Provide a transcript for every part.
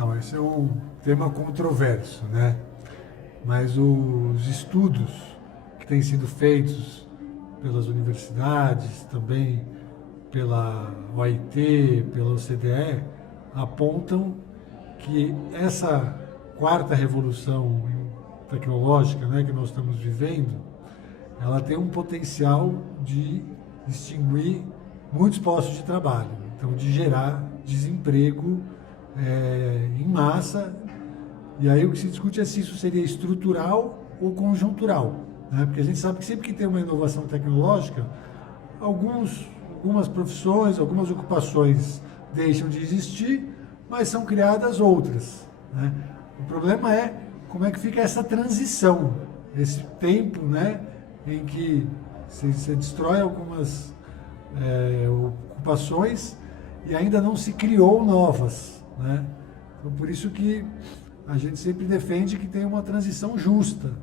Então, esse é um tema controverso, né? Mas os estudos que têm sido feitos pelas universidades, também pela OIT, pela OCDE, apontam que essa quarta revolução tecnológica, né, que nós estamos vivendo, ela tem um potencial de extinguir muitos postos de trabalho, então de gerar desemprego em massa. E aí o que se discute é se isso seria estrutural ou conjuntural, né? Porque a gente sabe que sempre que tem uma inovação tecnológica, algumas profissões, algumas ocupações deixam de existir, mas são criadas outras, né? O problema é como é que fica essa transição, esse tempo, né, em que você destrói algumas ocupações e ainda não se criou novas, né? Então, por isso que a gente sempre defende que tenha uma transição justa,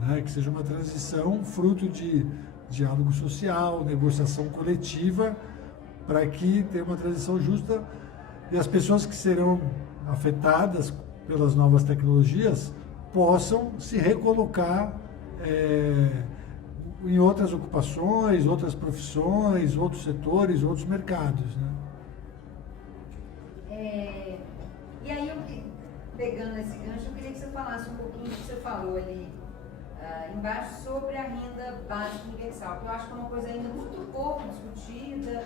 né? Que seja uma transição fruto de diálogo social, negociação coletiva, para que tenha uma transição justa e as pessoas que serão afetadas pelas novas tecnologias possam se recolocar em outras ocupações, outras profissões, outros setores, outros mercados, né? E aí, pegando esse gancho, eu queria que você falasse um pouquinho do que você falou ali embaixo sobre a renda básica universal, que eu acho que é uma coisa ainda muito pouco discutida.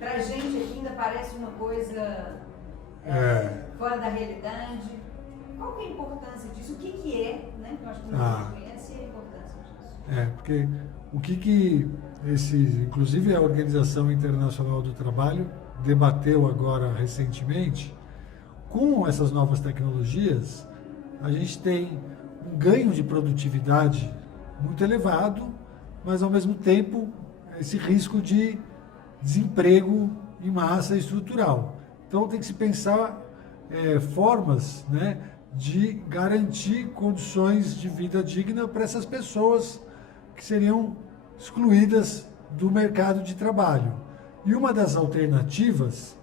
Para a gente aqui ainda parece uma coisa fora da realidade. Qual que é a importância disso? O que é, né? Eu acho que não conhece a importância disso. Porque o que inclusive a Organização Internacional do Trabalho debateu agora recentemente, com essas novas tecnologias, a gente tem um ganho de produtividade muito elevado, mas ao mesmo tempo esse risco de desemprego em massa estrutural. Então tem que se pensar formas, né, de garantir condições de vida digna para essas pessoas que seriam excluídas do mercado de trabalho. E uma das alternativas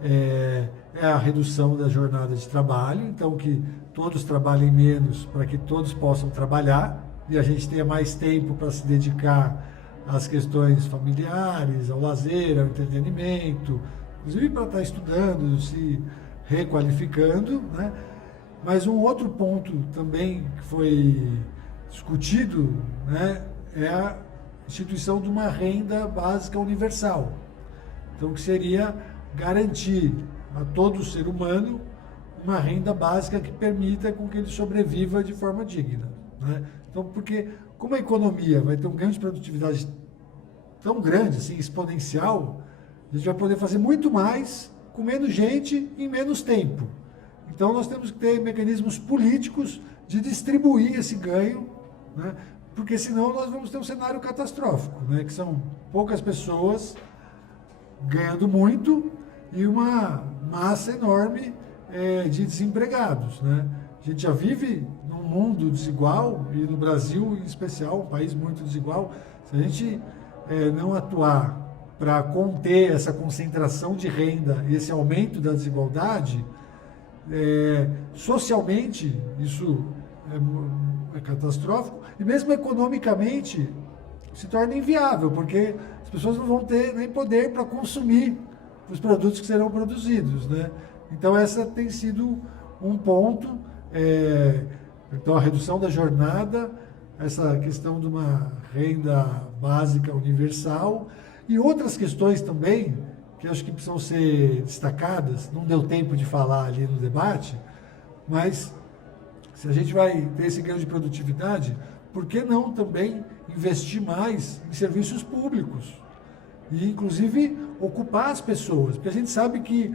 é a redução da jornada de trabalho, então que todos trabalhem menos para que todos possam trabalhar e a gente tenha mais tempo para se dedicar às questões familiares, ao lazer, ao entretenimento, inclusive para estar estudando, se requalificando, né? Mas um outro ponto também que foi discutido, né, é a instituição de uma renda básica universal. Então, que seria garantir a todo ser humano uma renda básica que permita com que ele sobreviva de forma digna, né? Então, porque como a economia vai ter um ganho de produtividade tão grande, assim, exponencial, a gente vai poder fazer muito mais com menos gente em menos tempo. Então, nós temos que ter mecanismos políticos de distribuir esse ganho, né? Porque senão nós vamos ter um cenário catastrófico, né? Que são poucas pessoas ganhando muito e uma massa enorme de desempregados, né? A gente já vive num mundo desigual e no Brasil em especial, um país muito desigual. Se a gente não atuar para conter essa concentração de renda e esse aumento da desigualdade, socialmente isso é catastrófico e mesmo economicamente se torna inviável, porque as pessoas não vão ter nem poder para consumir os produtos que serão produzidos, né? Então essa tem sido um ponto, então a redução da jornada, essa questão de uma renda básica universal e outras questões também que acho que precisam ser destacadas, não deu tempo de falar ali no debate, mas se a gente vai ter esse ganho de produtividade, por que não também investir mais em serviços públicos? E, inclusive, ocupar as pessoas, porque a gente sabe que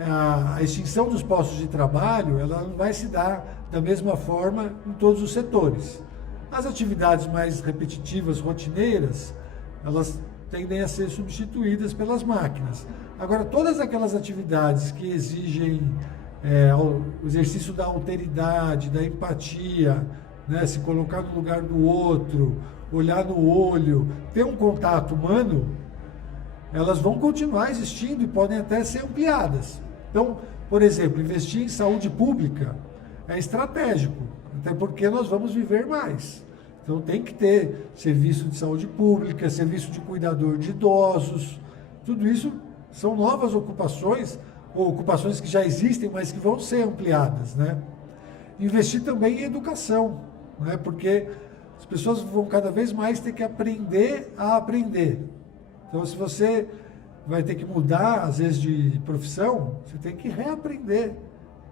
a extinção dos postos de trabalho, ela não vai se dar da mesma forma em todos os setores. As atividades mais repetitivas, rotineiras, elas tendem a ser substituídas pelas máquinas. Agora, todas aquelas atividades que exigem o exercício da alteridade, da empatia, né, se colocar no lugar do outro, olhar no olho, ter um contato humano, elas vão continuar existindo e podem até ser ampliadas. Então, Por exemplo, investir em saúde pública é estratégico, até porque nós vamos viver mais. Então tem que ter serviço de saúde pública, serviço de cuidador de idosos, tudo isso são novas ocupações, ou ocupações que já existem, mas que vão ser ampliadas, né? Investir também em educação, né? Porque as pessoas vão cada vez mais ter que aprender a aprender. Então, se você vai ter que mudar, às vezes, de profissão, você tem que reaprender.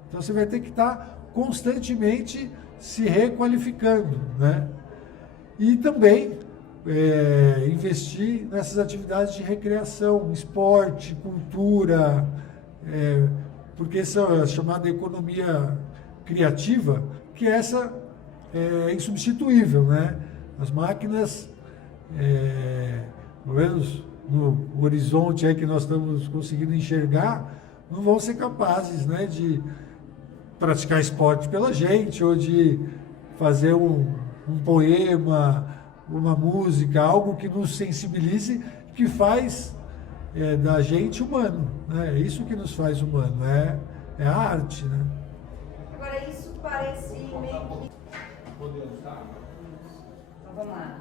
Então, você vai ter que estar constantemente se requalificando, né? E também investir nessas atividades de recreação, esporte, cultura, porque essa é a chamada economia criativa, que essa é insubstituível, né? As máquinas, pelo menos no horizonte aí que nós estamos conseguindo enxergar, não vão ser capazes, né, de praticar esporte pela gente, ou de fazer um poema, uma música, algo que nos sensibilize, que faz da gente humano, né? É isso que nos faz humano, é a arte, né? Agora, isso parece meio que... Então, vamos lá.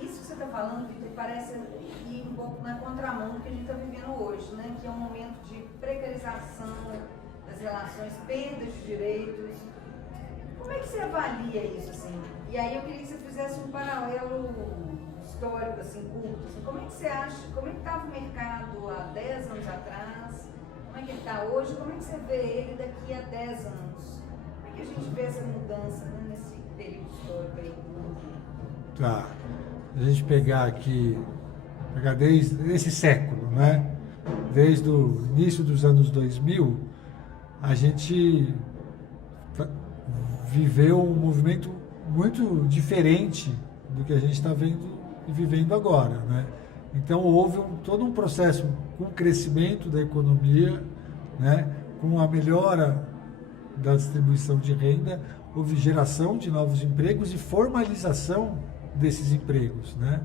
Isso que você está falando, Vitor, parece ir um pouco na contramão do que a gente está vivendo hoje, né? Que é um momento de precarização das relações, perdas de direitos. Como é que você avalia isso, assim? E aí eu queria que você fizesse um paralelo histórico, assim, curto. Assim, como é que você acha, como é que estava o mercado há 10 anos atrás? Como é que ele está hoje? Como é que você vê ele daqui a 10 anos? Como é que a gente vê essa mudança, né, nesse período histórico aí? Tá. A gente pegar desde esse século, né? Desde o início dos anos 2000, a gente viveu um movimento muito diferente do que a gente está vendo e vivendo agora, né? Então houve todo um processo com o crescimento da economia, né? Com a melhora da distribuição de renda, houve geração de novos empregos e formalização desses empregos, né?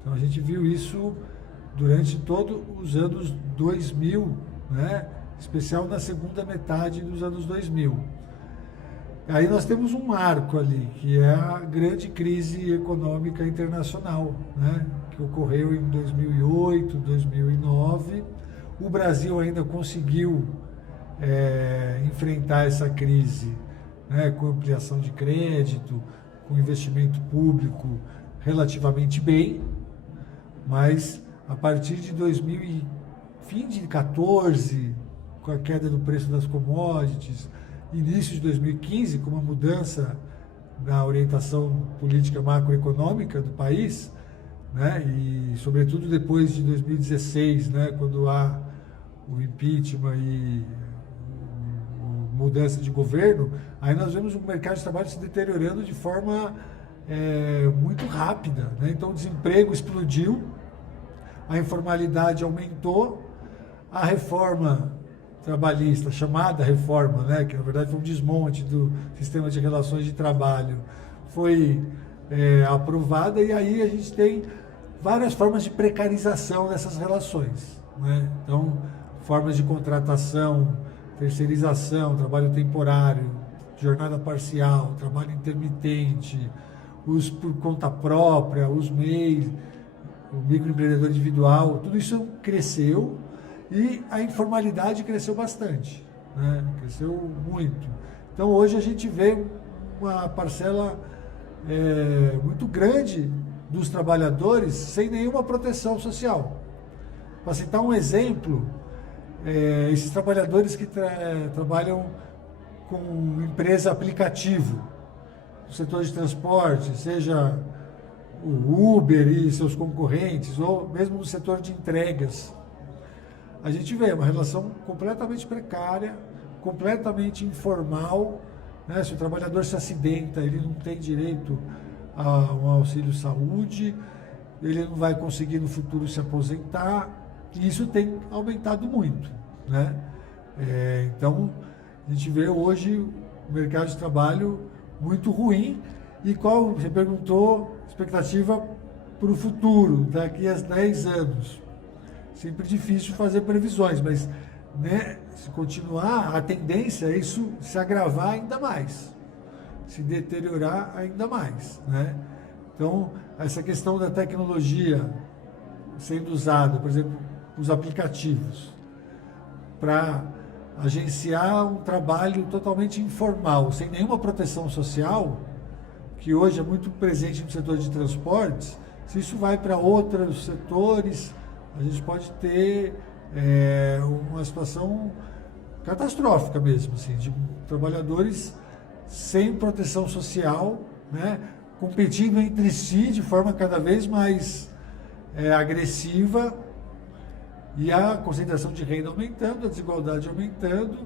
Então a gente viu isso durante todos os anos 2000, né? Especial na segunda metade dos anos 2000. Aí nós temos um marco ali, que é a grande crise econômica internacional, né? Que ocorreu em 2008, 2009. O Brasil ainda conseguiu enfrentar essa crise, né? Com ampliação de crédito, com investimento público relativamente bem, mas a partir de fim de 2014, com a queda do preço das commodities, início de 2015, com uma mudança na orientação política macroeconômica do país, né, e sobretudo depois de 2016, né, quando há o impeachment e mudança de governo, aí nós vemos o mercado de trabalho se deteriorando de forma muito rápida, né? Então o desemprego explodiu, a informalidade aumentou, a reforma trabalhista, chamada reforma, né, que na verdade foi um desmonte do sistema de relações de trabalho, foi aprovada, e aí a gente tem várias formas de precarização dessas relações, né? Então, formas de contratação, terceirização, trabalho temporário, jornada parcial, trabalho intermitente, os por conta própria, os MEIs, o microempreendedor individual, tudo isso cresceu. E a informalidade cresceu bastante, né? Cresceu muito. Então hoje a gente vê uma parcela muito grande dos trabalhadores sem nenhuma proteção social. Para citar um exemplo, esses trabalhadores que trabalham com empresa aplicativo, no setor de transporte, seja o Uber e seus concorrentes, ou mesmo no setor de entregas, a gente vê uma relação completamente precária, completamente informal, né? Se o trabalhador se acidenta, ele não tem direito a um auxílio saúde, ele não vai conseguir no futuro se aposentar, e isso tem aumentado muito, né? Então, a gente vê hoje o mercado de trabalho muito ruim. E qual, você perguntou, expectativa para o futuro, daqui a 10 anos? Sempre difícil fazer previsões, mas né, se continuar, a tendência é isso se agravar ainda mais, se deteriorar ainda mais, né? Então, essa questão da tecnologia sendo usada, por exemplo, os aplicativos, para agenciar um trabalho totalmente informal, sem nenhuma proteção social, que hoje é muito presente no setor de transportes, se isso vai para outros setores, a gente pode ter uma situação catastrófica mesmo, assim, de trabalhadores sem proteção social, né, competindo entre si de forma cada vez mais agressiva, e a concentração de renda aumentando, a desigualdade aumentando,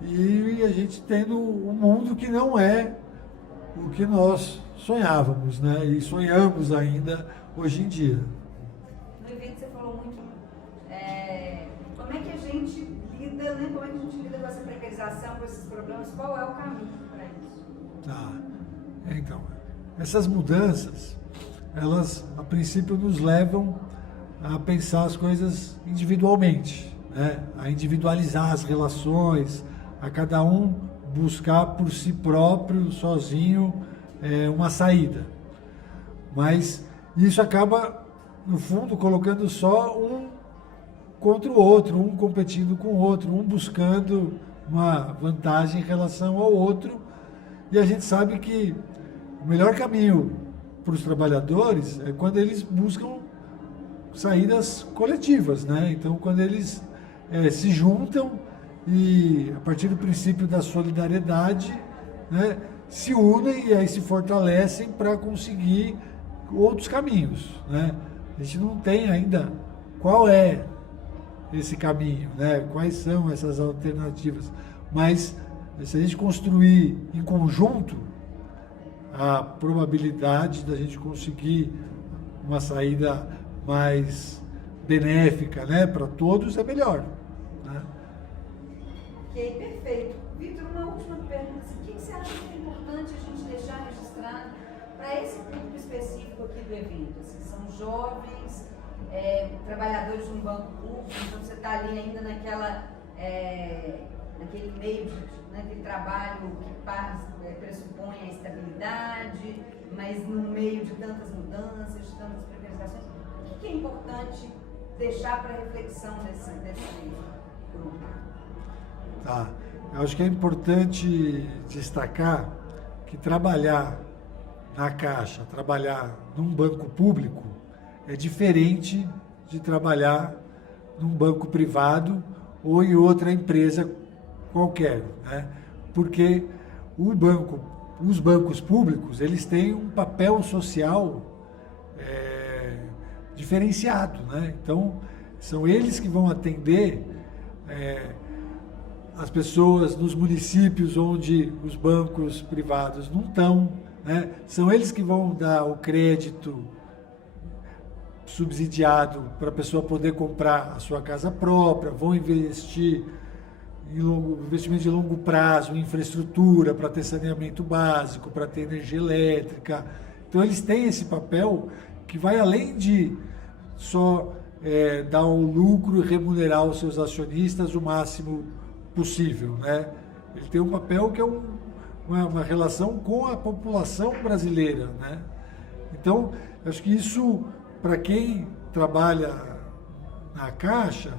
e a gente tendo um mundo que não é o que nós sonhávamos, né? E sonhamos ainda hoje em dia. No evento você falou muito como é que a gente lida, né? Como é que a gente lida com essa precarização, com esses problemas, qual é o caminho para isso? Tá. Então, essas mudanças, elas a princípio nos levam a pensar as coisas individualmente, né? A individualizar as relações, a cada um buscar por si próprio, sozinho, uma saída. Mas isso acaba, no fundo, colocando só um contra o outro, um competindo com o outro, um buscando uma vantagem em relação ao outro. E a gente sabe que o melhor caminho para os trabalhadores é quando eles buscam saídas coletivas, né? Então, quando eles se juntam e, a partir do princípio da solidariedade, né, se unem e aí se fortalecem para conseguir outros caminhos, né? A gente não tem ainda qual é esse caminho, né? Quais são essas alternativas, mas se a gente construir em conjunto, a probabilidade da gente conseguir uma saída mais benéfica, né, para todos é melhor, né? Ok, perfeito. Vitor, uma última pergunta. O que você acha que é importante a gente deixar registrado para esse público específico aqui do evento? Assim, são jovens, trabalhadores de um banco público, então você está ali ainda naquele meio, naquele trabalho que pressupõe a estabilidade, mas no meio de tantas mudanças, de tantas precarizações. O que é importante deixar para reflexão desse grupo? Tá. Eu acho que é importante destacar que trabalhar na Caixa, trabalhar num banco público, é diferente de trabalhar num banco privado ou em outra empresa qualquer, né? Porque os bancos públicos, eles têm um papel social diferenciado, né? Então, são eles que vão atender as pessoas nos municípios onde os bancos privados não estão, né? São eles que vão dar o crédito subsidiado para a pessoa poder comprar a sua casa própria, vão investir investimento de longo prazo em infraestrutura para ter saneamento básico, para ter energia elétrica. Então, eles têm esse papel que vai além de só dar um lucro e remunerar os seus acionistas o máximo possível, né? Ele tem um papel que é uma relação com a população brasileira, né? Então, acho que isso, para quem trabalha na Caixa,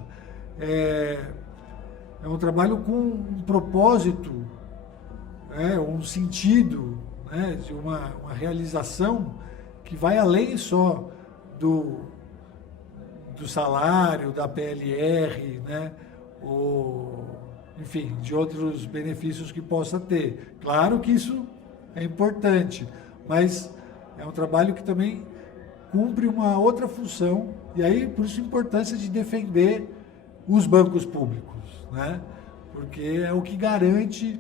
é um trabalho com um propósito, um sentido, né, de uma realização que vai além só do salário, da PLR, né, enfim, de outros benefícios que possa ter. Claro que isso é importante, mas é um trabalho que também cumpre uma outra função, e aí por isso a importância de defender os bancos públicos, né? Porque é o que garante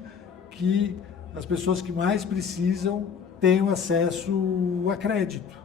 que as pessoas que mais precisam tenham acesso a crédito.